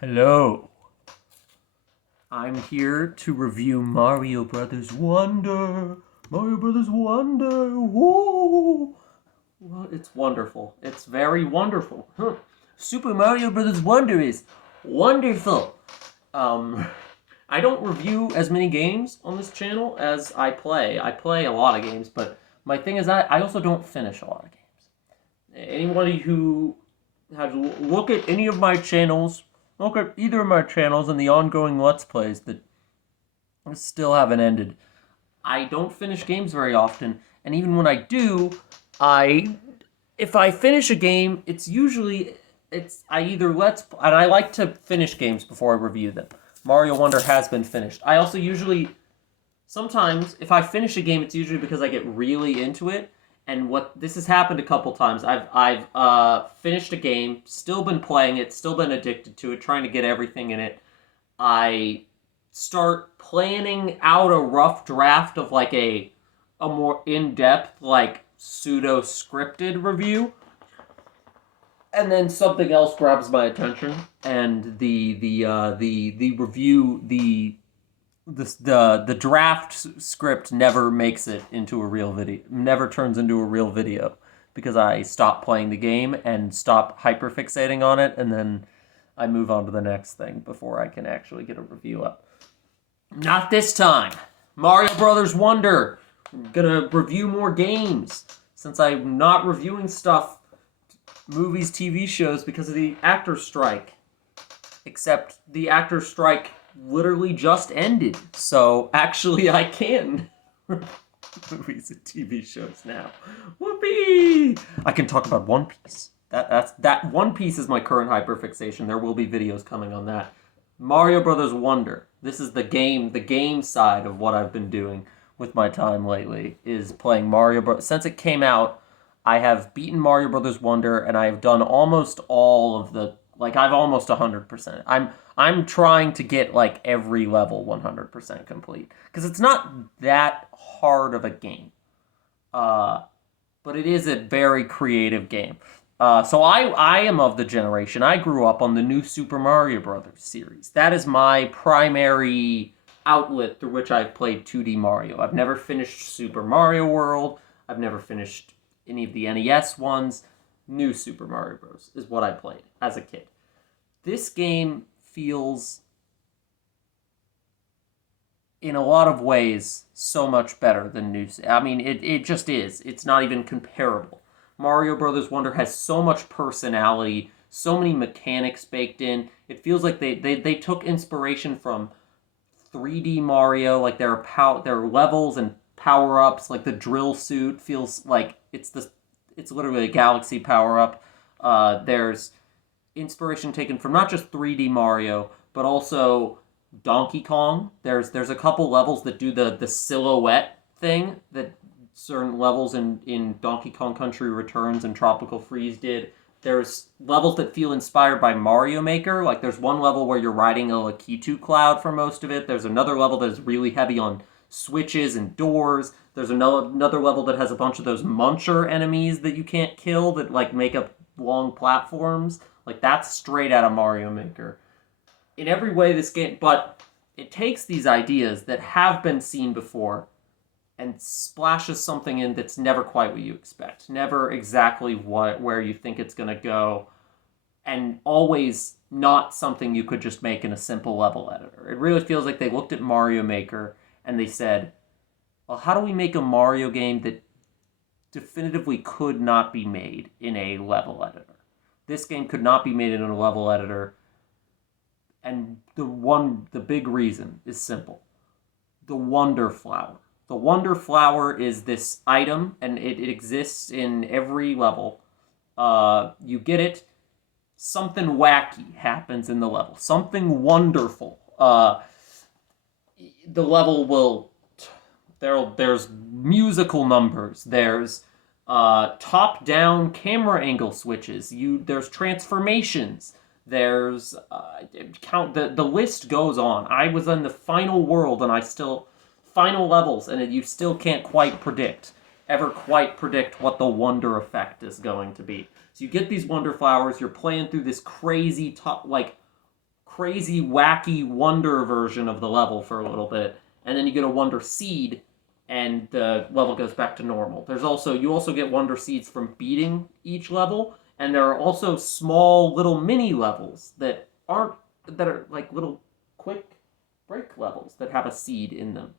Hello. I'm here to review Mario Brothers Wonder. Mario Brothers Wonder. Woo! Well, it's wonderful. It's very wonderful. Super Mario Brothers Wonder is wonderful. Um, I don't review as many games on this channel as I play. I play a lot of games, but my thing is I also don't finish a lot of games. Anybody who has look at any of my channels, look at either of my channels and the ongoing Let's Plays that still haven't ended. I don't finish games very often, and even when I do, I if I finish a game, I either and I like to finish games before I review them. Mario Wonder has been finished. I also usually sometimes if I finish a game, it's usually because I get really into it. And what this has happened a couple times. I've finished a game, still been playing it, still been addicted to it, trying to get everything in it. I start planning out a rough draft of like a more in-depth, like pseudo scripted review, and then something else grabs my attention, and the review the draft script never makes it into a real video, never turns into a real video because I stop playing the game and stop hyperfixating on it, and then I move on to the next thing before I can actually get a review up. Not this time. Mario Brothers Wonder. I'm gonna review more games since I'm not reviewing stuff, movies, TV shows because of the actor strike. Except the actor strike literally just ended, so actually I can movies and TV shows now. Whoopee! I can talk about One Piece. That One Piece is my current hyperfixation. There will be videos coming on that. Mario Brothers Wonder. This is the game side of what I've been doing with my time lately is playing Mario Bros. Since it came out, I have beaten Mario Brothers Wonder and I have done almost all of the I've almost 100%. I'm trying to get like every level 100% complete because it's not that hard of a game. But it is a very creative game. So I am of the generation. I grew up on the new Super Mario Brothers series. That is my primary outlet through which I've played 2D Mario. I've never finished Super Mario World. I've never finished any of the NES ones. New Super Mario Bros. Is what I played as a kid. This game feels, in a lot of ways, so much better than new. I mean, it just is. It's not even comparable. Mario Brothers Wonder has so much personality, so many mechanics baked in. It feels like they took inspiration from 3D Mario, like there are levels and power ups. Like the drill suit feels like it's literally a galaxy power up. There's inspiration taken from not just 3D Mario, but also Donkey Kong. There's a couple levels that do the silhouette thing that certain levels in Donkey Kong Country Returns and Tropical Freeze did. There's levels that feel inspired by Mario Maker. Like there's one level where you're riding a Lakitu cloud for most of it. There's another level that is really heavy on switches and doors. There's another level that has a bunch of those muncher enemies that you can't kill that like make up long platforms. Like that's straight out of Mario Maker. In every way this game, but it takes these ideas that have been seen before and splashes something in that's never quite what you expect, never exactly where you think it's going to go, and always not something you could just make in a simple level editor. It really feels like they looked at Mario Maker and they said, well, how do we make a Mario game that definitively could not be made in a level editor? This game could not be made in a level editor, and the big reason is simple. The Wonder Flower. The Wonder Flower is this item, and it exists in every level. You get it, something wacky happens in the level. Something wonderful. The level will... There's musical numbers. There's top-down camera angle switches. There's transformations. There's... the list goes on. I was in the final world, and final levels, and you still can't quite ever quite predict what the wonder effect is going to be. So you get these Wonder Flowers, you're playing through this crazy crazy, wacky wonder version of the level for a little bit, and then you get a wonder seed, and the level goes back to normal. You also get wonder seeds from beating each level, and there are also small little mini levels that are like little quick break levels that have a seed in them,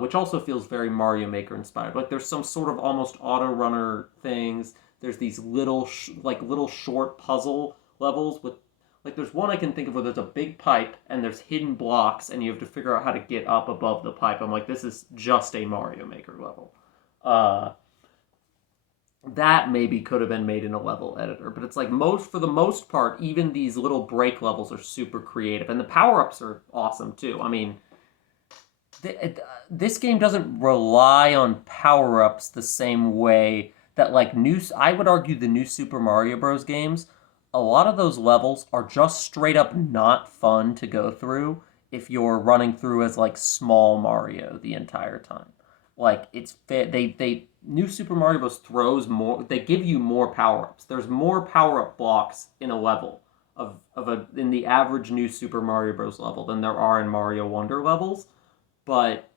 which also feels very Mario Maker inspired. Like there's some sort of almost auto runner things. There's these little short puzzle levels with like there's one I can think of where there's a big pipe and there's hidden blocks and you have to figure out how to get up above the pipe. I'm like, this is just a Mario Maker level. That maybe could have been made in a level editor, but it's like for the most part, even these little break levels are super creative, and the power-ups are awesome too. I mean, this game doesn't rely on power-ups the same way that I would argue the new Super Mario Bros. Games, a lot of those levels are just straight up not fun to go through if you're running through as like small Mario the entire time. Like they New Super Mario Bros. Throws more. They give you more power ups. There's more power up blocks in a level in the average New Super Mario Bros. Level than there are in Mario Wonder levels, but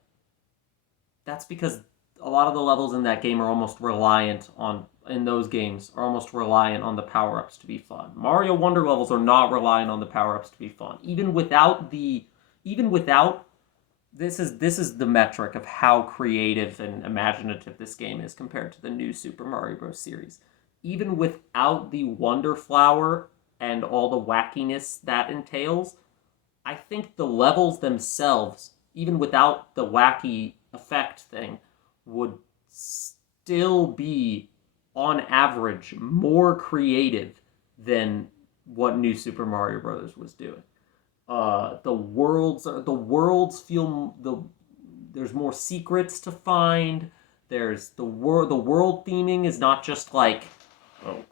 that's because a lot of the levels in that game are almost reliant on in those games are almost reliant on the power ups to be fun. Mario Wonder levels are not reliant on the power ups to be fun, even without this is the metric of how creative and imaginative this game is compared to the new Super Mario Bros. Series. Even without the Wonder Flower and all the wackiness that entails, I think the levels themselves, even without the wacky effect thing, would still be, on average, more creative than what New Super Mario Bros. Was doing. The worlds feel there's more secrets to find. There's the world theming is not just like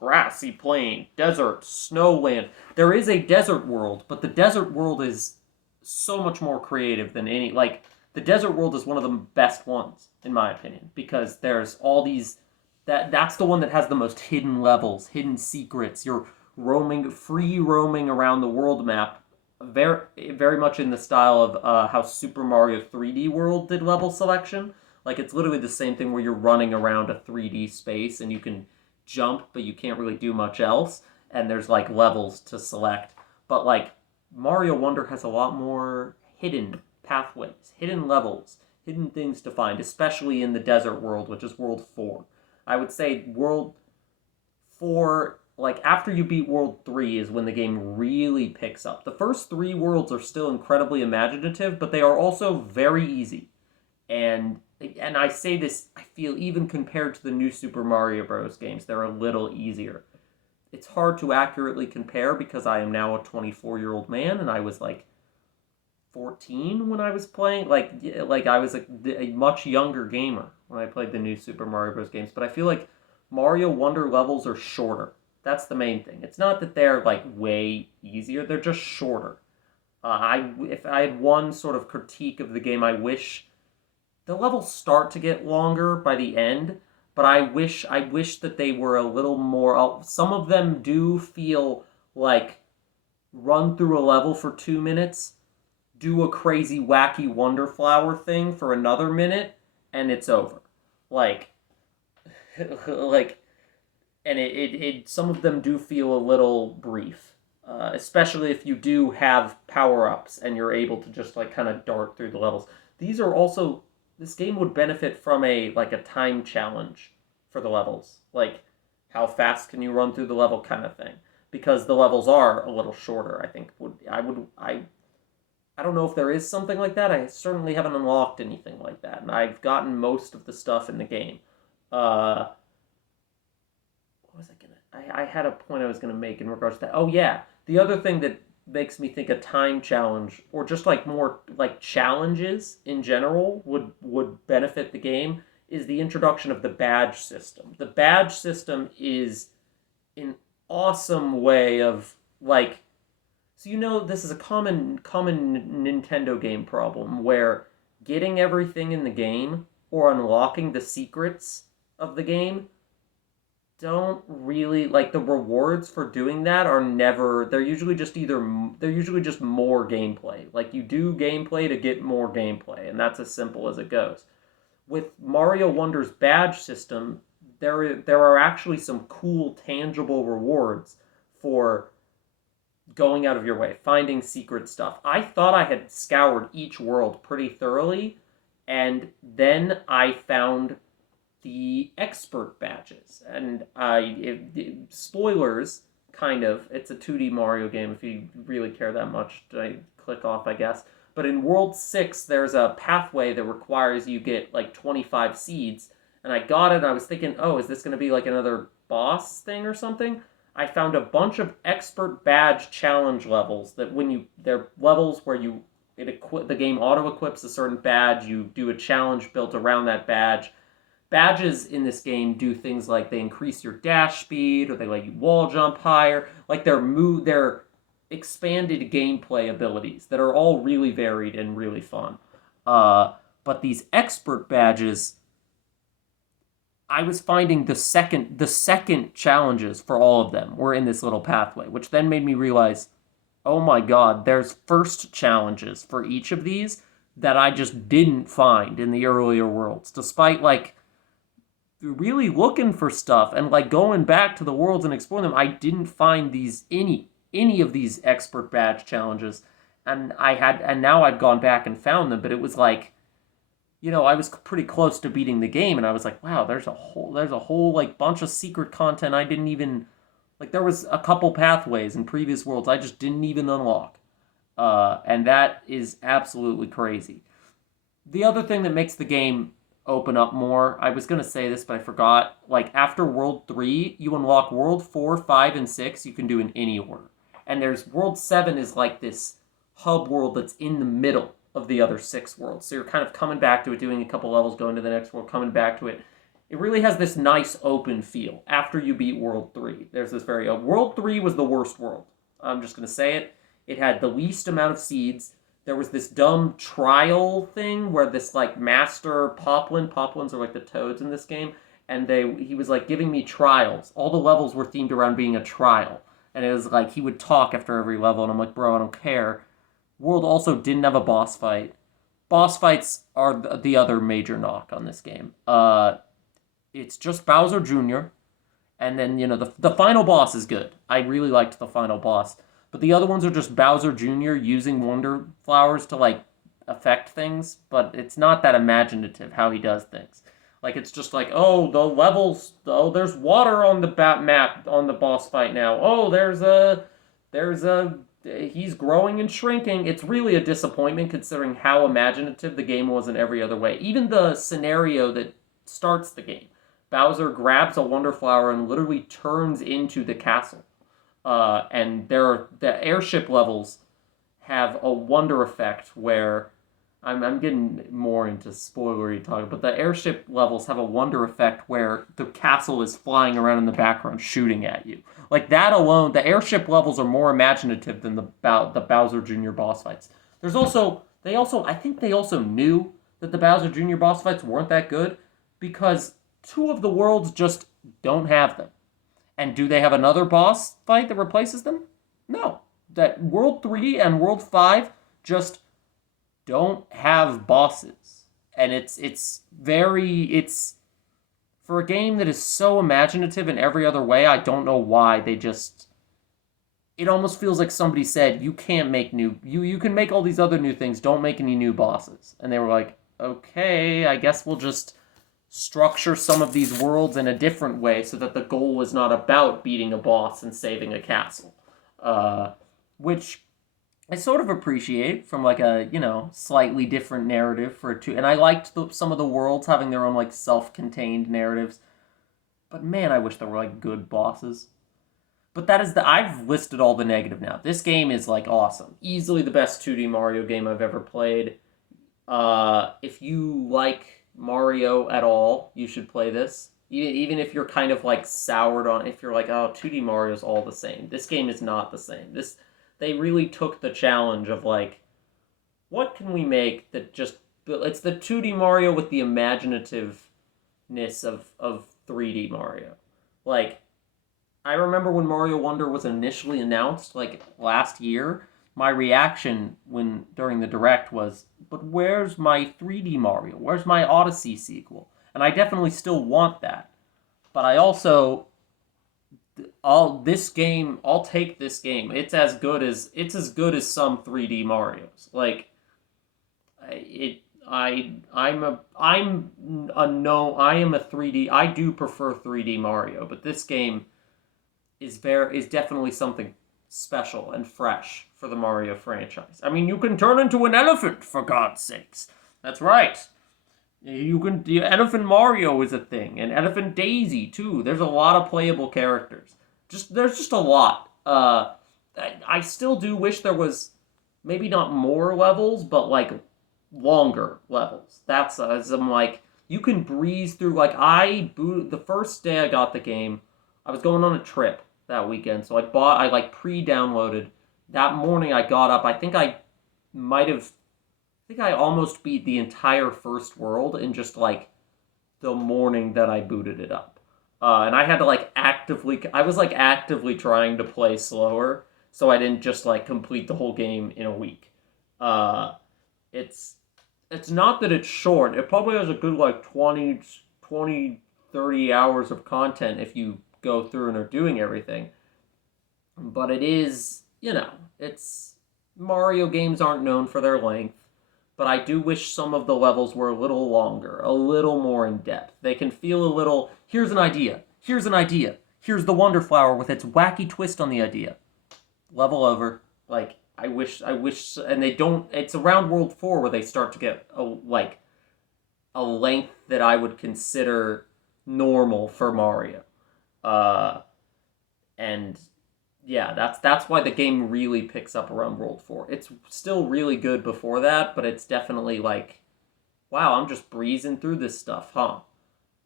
grassy plain, desert, snowland. There is a desert world, but the desert world is so much more creative than the desert world is one of the best ones in my opinion because there's all these that's the one that has the most hidden levels, hidden secrets. You're free roaming around the world map very, very much in the style of how Super Mario 3D World did level selection. Like, it's literally the same thing where you're running around a 3D space and you can jump, but you can't really do much else. And there's, levels to select. But, Mario Wonder has a lot more hidden pathways, hidden levels, hidden things to find, especially in the desert world, which is World 4. I would say World 4... after you beat World 3 is when the game really picks up. The first 3 worlds are still incredibly imaginative, but they are also very easy. And I say this, I feel even compared to the new Super Mario Bros. Games, they're a little easier. It's hard to accurately compare because I am now a 24-year-old man, and I was 14 when I was playing. I was a much younger gamer when I played the new Super Mario Bros. Games. But I feel like Mario Wonder levels are shorter. That's the main thing. It's not that they're way easier; they're just shorter. If I had one sort of critique of the game, I wish the levels start to get longer by the end. But I wish that they were a little more. Some of them do feel like run through a level for 2 minutes, do a crazy wacky Wonder Flower thing for another minute, and it's over. And it some of them do feel a little brief, especially if you do have power-ups and you're able to just kind of dart through the levels. This game would benefit from a time challenge for the levels, how fast can you run through the level kind of thing, because the levels are a little shorter. I don't know if there is something like that. I certainly haven't unlocked anything like that, and I've gotten most of the stuff in the game. What was I gonna? I had a point I was gonna make in regards to that. Oh yeah, the other thing that makes me think a time challenge or just more challenges in general would benefit the game is the introduction of the badge system. The badge system is an awesome way of so this is a common Nintendo game problem where getting everything in the game or unlocking the secrets of the game don't really like the rewards for doing that are never they're usually just more gameplay. Like you do gameplay to get more gameplay, and that's as simple as it goes. With Mario Wonder's badge system, there are actually some cool tangible rewards for going out of your way, finding secret stuff. I thought I had scoured each world pretty thoroughly, and then I found the expert badges. And spoilers, kind of. It's a 2D Mario game if you really care that much. I click off, I guess. But in World 6, there's a pathway that requires you get like 25 seeds. And I got it, and I was thinking, oh, is this going to be like another boss thing or something? I found a bunch of expert badge challenge levels that they're levels where the game auto equips a certain badge. You do a challenge built around that badge. Badges in this game do things like they increase your dash speed, or they let you wall jump higher. Like they're expanded gameplay abilities that are all really varied and really fun. But these expert badges, I was finding the second challenges for all of them were in this little pathway, which then made me realize, oh my god, there's first challenges for each of these that I just didn't find in the earlier worlds, despite like really looking for stuff and like going back to the worlds and exploring them. I didn't find these any of these expert badge challenges, and now I've gone back and found them, but it was like, I was pretty close to beating the game, and I was like, wow, there's a whole like bunch of secret content I didn't even like. There was a couple pathways in previous worlds I just didn't even unlock, and that is absolutely crazy. The other thing that makes the game open up more, I was gonna say this, but I forgot. Like after World 3, you unlock World 4, 5, and 6. You can do in any order, and there's World 7 is like this hub world that's in the middle of the other 6 worlds. So you're kind of coming back to it, doing a couple levels, going to the next world, coming back to it. It really has this nice open feel after you beat World 3. There's this very... World 3 was the worst world. I'm just going to say it. It had the least amount of seeds. There was this dumb trial thing where this, like, master Poplins are like the toads in this game, and he was, like, giving me trials. All the levels were themed around being a trial. And it was like, he would talk after every level, and I'm like, bro, I don't care. World also didn't have a boss fight. Boss fights are the other major knock on this game. It's just Bowser Jr., and then, the final boss is good. I really liked the final boss. But the other ones are just Bowser Jr. using Wonder Flowers to, like, affect things, but it's not that imaginative how he does things. Like, it's just like, oh, the levels, oh, there's water on the map on the boss fight now. Oh, he's growing and shrinking. It's really a disappointment considering how imaginative the game was in every other way. Even the scenario that starts the game. Bowser grabs a Wonder Flower and literally turns into the castle. And the airship levels have a wonder effect where I'm getting more into spoilery talk, but the airship levels have a wonder effect where the castle is flying around in the background shooting at you. Like that alone, the airship levels are more imaginative than the Bowser Jr. boss fights. I think they also knew that the Bowser Jr. boss fights weren't that good because 2 of the worlds just don't have them. And do they have another boss fight that replaces them? No. That World 3 and World 5 just don't have bosses. And it's for a game that is so imaginative in every other way, I don't know why it almost feels like somebody said, you can't make you can make all these other new things, don't make any new bosses. And they were like, okay, I guess we'll just structure some of these worlds in a different way so that the goal is not about beating a boss and saving a castle. Which I sort of appreciate from like a, slightly different narrative for it too. And I liked some of the worlds having their own like self-contained narratives. But man, I wish there were like good bosses. But I've listed all the negative now. This game is like awesome. Easily the best 2D Mario game I've ever played. If you like Mario at all, you should play this. Even if you're kind of like soured on, if you're like, oh, 2D Mario's all the same. This game is not the same. They really took the challenge of like, what can we make that just... It's the 2D Mario with the imaginativeness of 3D Mario. Like, I remember when Mario Wonder was initially announced, like last year, my reaction when during the direct was, "But where's my 3D Mario? Where's my Odyssey sequel?" And I definitely still want that. But I also I'll take this game. It's as good as some 3D Mario's. Like it I am a 3D. I do prefer 3D Mario, but this game is definitely something special and fresh for the Mario franchise. I mean, you can turn into an elephant for God's sakes. That's right. You can. Elephant Mario is a thing, and Elephant Daisy too. There's a lot of playable characters. There's just a lot. I still do wish there was maybe not more levels, but like longer levels. That's as I'm like you can breeze through. Like the first day I got the game. I was going on a trip that weekend, so I like pre-downloaded. That morning I got up. Might have I think I almost beat the entire first world in just like the morning that I booted it up. And I had to I was like actively trying to play slower so I didn't just like complete the whole game in a week. Uh, it's, it's not that it's short. It probably has a good like 30 hours of content if you go through and are doing everything. But it is, it's Mario games aren't known for their length, but I do wish some of the levels were a little longer, a little more in depth. They can feel a little, here's an idea, here's an idea, here's the Wonder Flower with its wacky twist on the idea. Level over. Like, I wish, and they don't, it's around World 4 where they start to get a length that I would consider normal for Mario. Uh, and yeah, that's why the game really picks up around World 4. It's still really good before that, but it's definitely like, wow, I'm just breezing through this stuff, huh?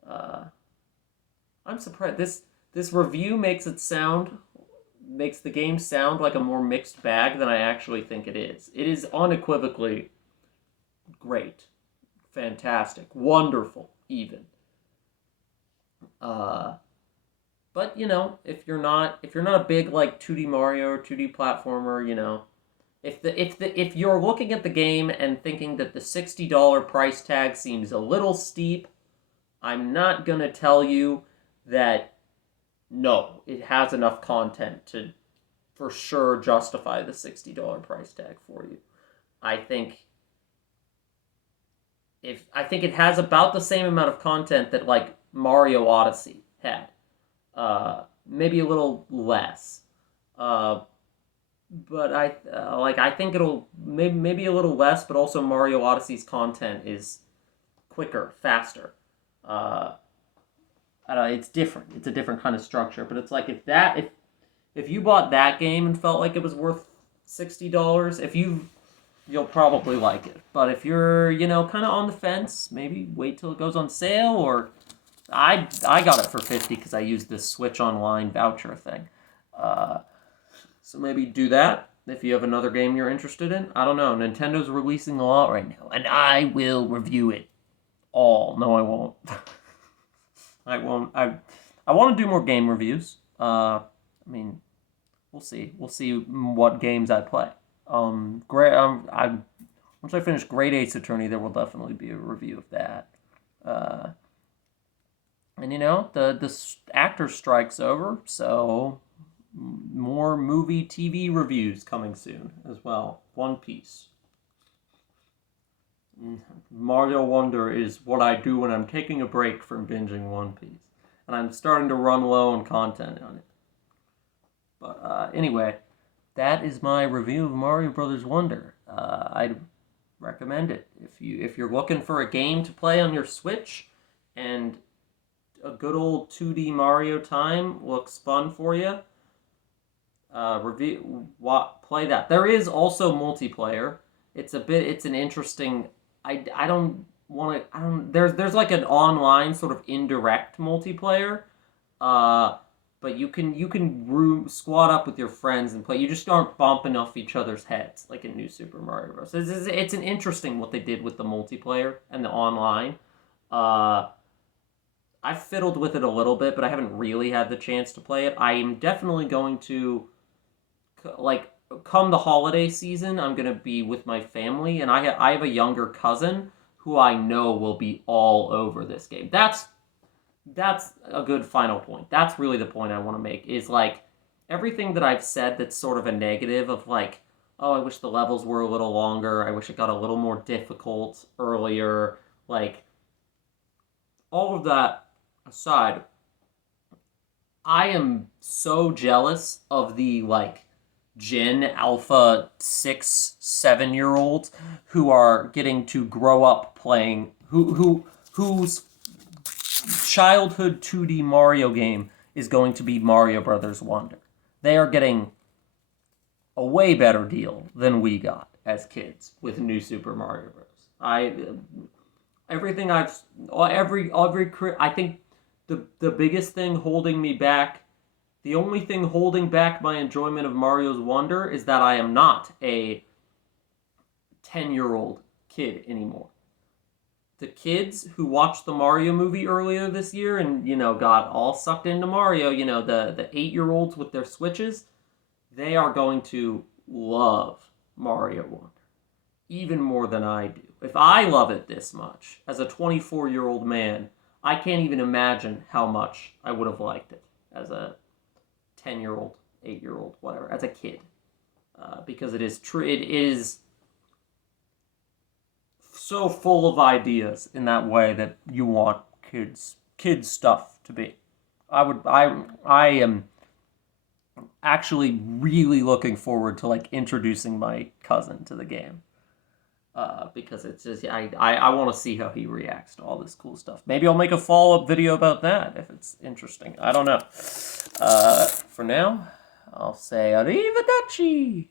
Uh, I'm surprised. This review makes the game sound like a more mixed bag than I actually think it is. It is unequivocally great, fantastic, wonderful, even. Uh, but if you're not a big like 2D Mario or 2D platformer, if you're looking at the game and thinking that the $60 price tag seems a little steep, I'm not gonna tell you that no, it has enough content to for sure justify the $60 price tag for you. I think if I think it has about the same amount of content that like Mario Odyssey had, maybe a little less. Uh, but I think it'll maybe a little less, but also Mario Odyssey's content is quicker, faster. Uh, I don't know, it's different. It's a different kind of structure. But it's like if you bought that game and felt like it was worth $60, you'll probably like it. But if you're kind of on the fence, maybe wait till it goes on sale. Or I got it for 50 because I used this Switch Online voucher thing. Uh, so maybe do that if you have another game you're interested in. I don't know. Nintendo's releasing a lot right now, and I will review it all. No, I won't. I won't. I want to do more game reviews. I mean, we'll see. We'll see what games I play. Great. I Once I finish Great Ace Attorney, there will definitely be a review of that. Uh, and the actor strike's over, so more movie TV reviews coming soon as well. One Piece. Mario Wonder is what I do when I'm taking a break from binging One Piece, and I'm starting to run low on content on it. But anyway, that is my review of Mario Brothers Wonder. I'd recommend it if you're looking for a game to play on your Switch, and a good old 2D Mario time looks fun for you. Play that. There is also multiplayer. It's an interesting. I don't want to. I don't. There's like an online sort of indirect multiplayer. Uh, but you can squad up with your friends and play. You just aren't bumping off each other's heads like in New Super Mario Bros. It's an interesting what they did with the multiplayer and the online. Uh, I've fiddled with it a little bit, but I haven't really had the chance to play it. I am definitely going to, like, come the holiday season, I'm going to be with my family, and I have a younger cousin who I know will be all over this game. That's a good final point. That's really the point I want to make, is like everything that I've said that's sort of a negative of like, oh, I wish the levels were a little longer, I wish it got a little more difficult earlier, like all of that aside, I am so jealous of the like Gen Alpha 6, 7 year olds who are getting to grow up playing whose childhood 2D Mario game is going to be Mario Brothers Wonder. They are getting a way better deal than we got as kids with New Super Mario Bros. Everything I've every I think the biggest thing holding me back, the only thing holding back my enjoyment of Mario's Wonder is that I am not a 10-year-old kid anymore. The kids who watched the Mario movie earlier this year and, got all sucked into Mario, the 8-year-olds with their Switches, they are going to love Mario Wonder even more than I do. If I love it this much, as a 24-year-old man, I can't even imagine how much I would have liked it as a 10-year-old, 8-year-old, whatever, as a kid. Because it is so full of ideas in that way that you want kids stuff to be. I am actually really looking forward to like introducing my cousin to the game. Because it's just, I want to see how he reacts to all this cool stuff. Maybe I'll make a follow-up video about that if it's interesting. I don't know. For now, I'll say arrivederci.